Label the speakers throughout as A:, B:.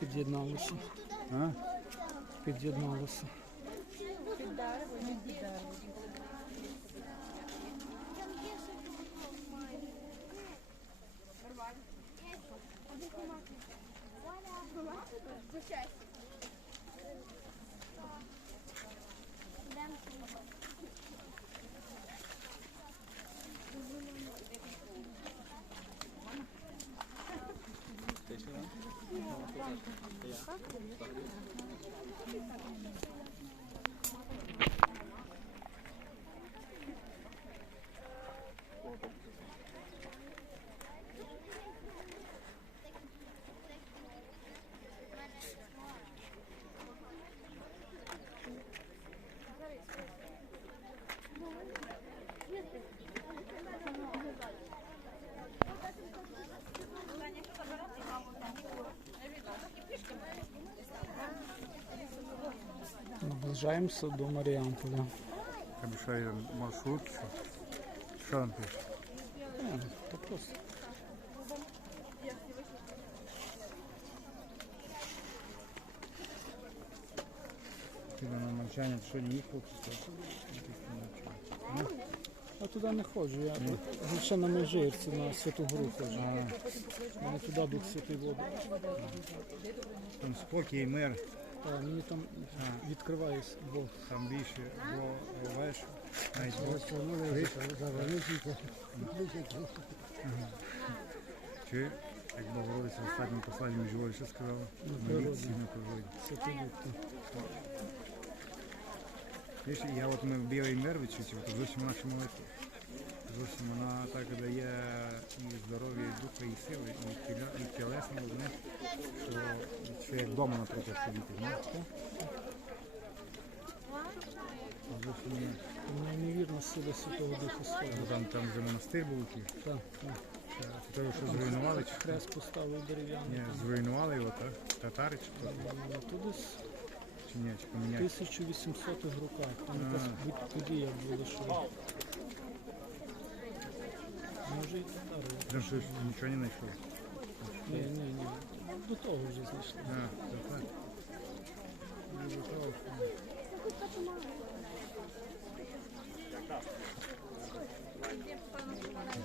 A: під'єдналися.
B: А?
A: Під'єдналися. 아, 감사합니다. Наближаємося до Маріамполя.
B: Там маршрут, що? Там пише?
A: Е,
B: на навчання, що не чи?
A: Я туди не ходжу, я лише на Межирці, на Святу Гору ходжу. Мені туди Дух Святий воду.
B: Там спокій, мир,
A: Та мені там відкриває Бог.
B: там більше, бо веш, навіть. Чи, як Богородиця в останньому посланні Міжволі, що сказала? Природі.
A: Дух. ти.
B: Видиш, я от ми в білий мир відчуттів, то зовсім наша молитва. Зовсім вона так дає і здоров'я, і духа, і сили, і, тіля, і тілесно, знаєш, що, що як вдома, наприклад, сидіти, знаєш. Зовсім не.
A: Мені невірно сила Святого Духа Святого.
B: Там, там вже монастир був який.
A: Так, так.
B: Це того, що зруйнували, чи
A: Хрест поставив дерев'яний.
B: ні, зруйнували його, так? Татари чи хто?
A: Туди з
B: Чи ні, чи поміняли?
A: 1800-х роках. Там якась будь- подія була, що може і татари.
B: Там що ж нічого не знайшов.
A: Ні, ні, ні. До того вже знайшли.
B: А, так. Ну, до того.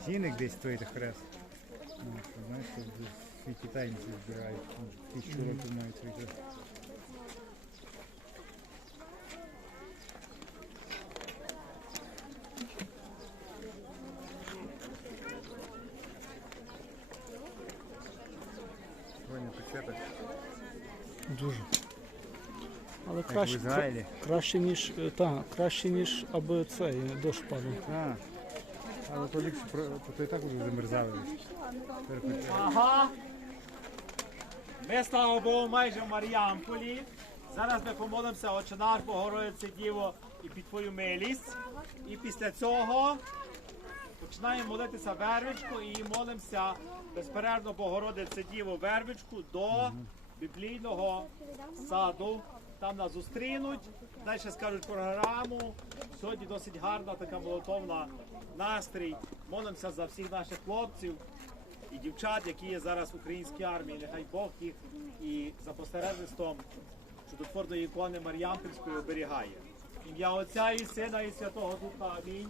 B: Зіник десь стоїть хрест. Ну, що, знаєш, що в світі таїнці збирають. ну, Тисячу років мають свій хрест.
A: Дуже. Але
B: Як в
A: краще,
B: Ізраїлі.
A: краще, ніж, е, та, краще, ніж аби цей дощ падав.
B: А, але то ліпше, про- то, то і так вже замерзали.
C: Ага. Ми, слава Богу, майже в Маріамполі. Зараз ми помолимося, Отче наш, Богородице Діво, і під Твою милість. І після цього починаємо молитися вервичку і молимося безперервно Богородице Діво вервичку до біблійного саду. Там нас зустрінуть. Далі скажуть програму. Сьогодні досить гарна така молотовна настрій. Молимося за всіх наших хлопців і дівчат, які є зараз в українській армії. Нехай Бог їх і за посередництвом чудотворної ікони Мар'ямпільської оберігає. Ім'я Отця і Сина і Святого Духа. Амінь.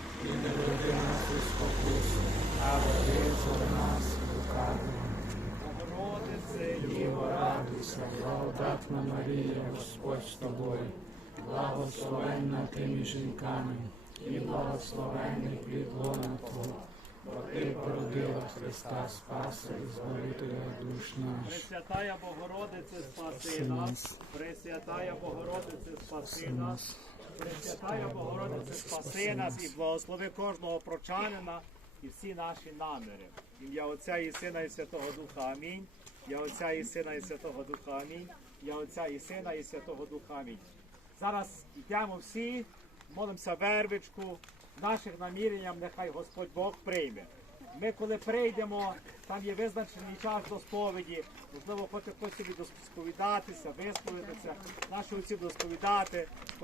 D: і не веди нас у спокусу, а визволи нас лукавого.
C: Богородице,
D: Діво, радуйся, благодатна Марія, Господь з тобою, благословенна ти між жінками, і благословенний плід лона Твого, бо ти породила Христа Спаса і Збавителя душ наших.
C: Пресвятая Богородице, спаси нас. Пресвятая Богородице, спаси нас. Пресвятая Богородице, спаси нас і благослови кожного прочанина і всі наші наміри. Ім'я Отця і Сина і Святого Духа. Амінь. Ім'я Отця і Сина і Святого Духа. Амінь. Я Отця і Сина, і Святого Духа. Амінь. Зараз йдемо всі, молимося вервичку, наших наміренням нехай Господь Бог прийме. Ми коли прийдемо, там є визначений час до сповіді, можливо, хоче хтось собі досповідатися, висловитися, наші отці досповідати.